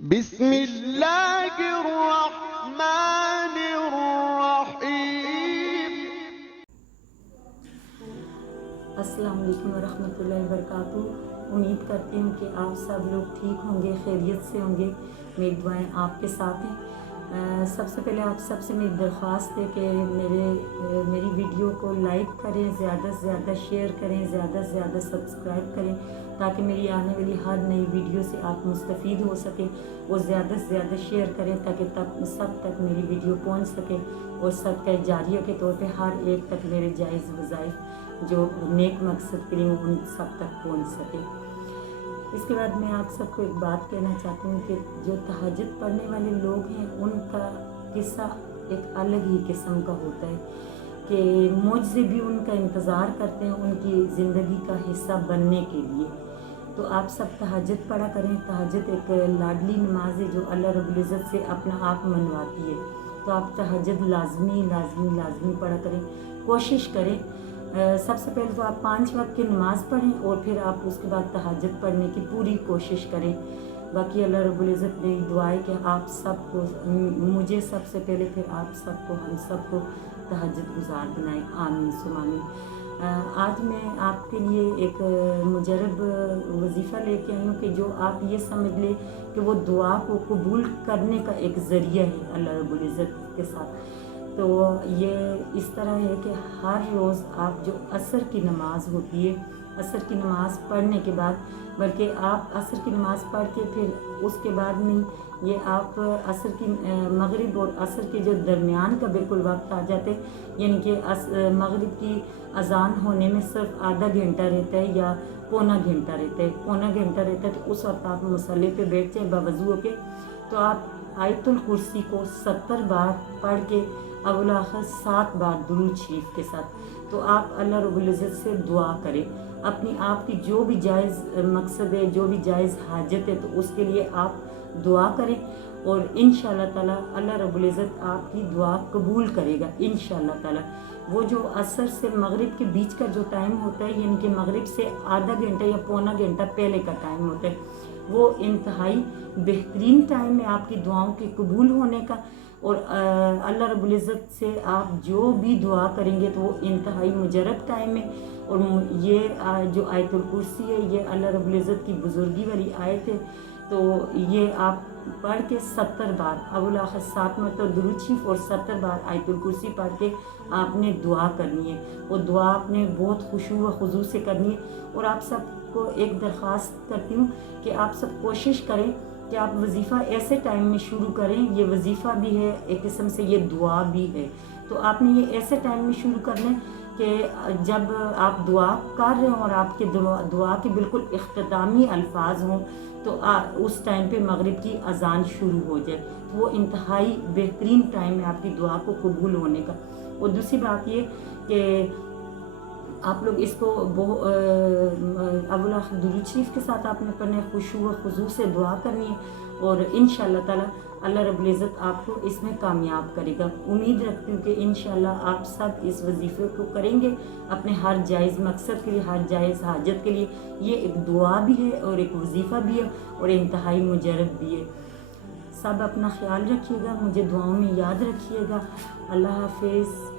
بسم اللہ الرحمن الرحیم۔ السلام علیکم ورحمۃ اللہ وبرکاتہ۔ امید کرتی ہوں کہ آپ سب لوگ ٹھیک ہوں گے، خیریت سے ہوں گے۔ میری دعائیں آپ کے ساتھ ہیں۔ سب سے پہلے آپ سب سے میری درخواست ہے کہ میری ویڈیو کو لائک کریں، زیادہ سے زیادہ شیئر کریں، زیادہ سے زیادہ سبسکرائب کریں، تاکہ میری آنے والی ہر نئی ویڈیو سے آپ مستفید ہو سکیں، اور زیادہ سے زیادہ شیئر کریں تاکہ سب تک میری ویڈیو پہنچ سکے، اور صدقہ جاریہ کے طور پہ ہر ایک تک میرے جائز وظائف جو نیک مقصد کے لیے ان سب تک پہنچ سکے۔ اس کے بعد میں آپ سب کو ایک بات کہنا چاہتی ہوں کہ جو تہجد پڑھنے والے لوگ ہیں ان کا قصہ ایک الگ ہی قسم کا ہوتا ہے، کہ معجزے بھی ان کا انتظار کرتے ہیں ان کی زندگی کا حصہ بننے کے لیے۔ تو آپ سب تہجد پڑھا کریں۔ تہجد ایک لاڈلی نماز ہے جو اللہ رب العزت سے اپنا آپ منواتی ہے، تو آپ تہجد لازمی پڑھا کریں، کوشش کریں۔ سب سے پہلے تو آپ 5 وقت کی نماز پڑھیں، اور پھر آپ اس کے بعد تہجد پڑھنے کی پوری کوشش کریں۔ باقی اللہ رب العزت میری دعا ہے کہ آپ سب کو، مجھے سب سے پہلے، پھر آپ سب کو، ہم سب کو تہجد گزار بنائیں، آمین ثم آمین۔ آج میں آپ کے لیے ایک مجرب وظیفہ لے کے آئی ہوں کہ جو آپ یہ سمجھ لیں کہ وہ دعا کو قبول کرنے کا ایک ذریعہ ہے اللہ رب العزت کے ساتھ۔ تو یہ اس طرح ہے کہ ہر روز آپ جو عصر کی نماز ہوتی ہے، عصر کی نماز پڑھنے کے بعد، بلکہ آپ عصر کی نماز پڑھ کے پھر اس کے بعد نہیں، یہ آپ عصر کی مغرب اور عصر کے جو درمیان کا بالکل وقت آ جاتے، یعنی کہ مغرب کی اذان ہونے میں صرف آدھا گھنٹہ رہتا ہے یا پونا گھنٹہ رہتا ہے، تو اس وقت آپ مصلی پہ بیٹھ جائیں باوضو ہو کے، تو آپ آیت الکرسی کو 70 بار پڑھ کے اول آخر 7 بار درود شریف کے ساتھ، تو آپ اللہ رب العزت سے دعا کریں، اپنی آپ کی جو بھی جائز مقصد ہے، جو بھی جائز حاجت ہے، تو اس کے لیے آپ دعا کریں، اور انشاءاللہ تعالی اللہ رب العزت آپ کی دعا قبول کرے گا انشاءاللہ تعالی۔ وہ جو عصر سے مغرب کے بیچ کا جو ٹائم ہوتا ہے، یعنی کہ مغرب سے آدھا گھنٹہ یا پونا گھنٹہ پہلے کا ٹائم ہوتا ہے، وہ انتہائی بہترین ٹائم ہے آپ کی دعاؤں کے قبول ہونے کا، اور اللہ رب العزت سے آپ جو بھی دعا کریں گے تو وہ انتہائی مجرب ٹائم ہے۔ اور یہ جو آیت الکرسی ہے، یہ اللہ رب العزت کی بزرگی والی آیت ہے، تو یہ آپ پڑھ کے 70 بار اول آخر 7 مرتبہ درود شریف اور 70 بار آیت الکرسی پڑھ کے آپ نے دعا کرنی ہے، اور دعا آپ نے بہت خشوع و خضوع سے کرنی ہے۔ اور آپ سب کو ایک درخواست کرتی ہوں کہ آپ سب کوشش کریں کہ آپ وظیفہ ایسے ٹائم میں شروع کریں، یہ وظیفہ بھی ہے ایک قسم سے، یہ دعا بھی ہے، تو آپ نے یہ ایسے ٹائم میں شروع کرنا ہے کہ جب آپ دعا کر رہے ہوں اور آپ کے دعا کے بالکل اختتامی الفاظ ہوں، تو اس ٹائم پہ مغرب کی اذان شروع ہو جائے، تو وہ انتہائی بہترین ٹائم ہے آپ کی دعا کو قبول ہونے کا۔ اور دوسری بات یہ کہ آپ لوگ اس کو اول آخر درود شریف کے ساتھ آپ نے پڑھنا ہے، خشوع و خضوع سے دعا کرنی ہے، اور انشاءاللہ تعالی اللہ رب العزت آپ کو اس میں کامیاب کرے گا۔ امید رکھتی ہوں کہ انشاءاللہ آپ سب اس وظیفے کو کریں گے اپنے ہر جائز مقصد کے لیے، ہر جائز حاجت کے لیے۔ یہ ایک دعا بھی ہے اور ایک وظیفہ بھی ہے اور انتہائی مجرب بھی ہے۔ سب اپنا خیال رکھیے گا، مجھے دعاؤں میں یاد رکھیے گا۔ اللہ حافظ۔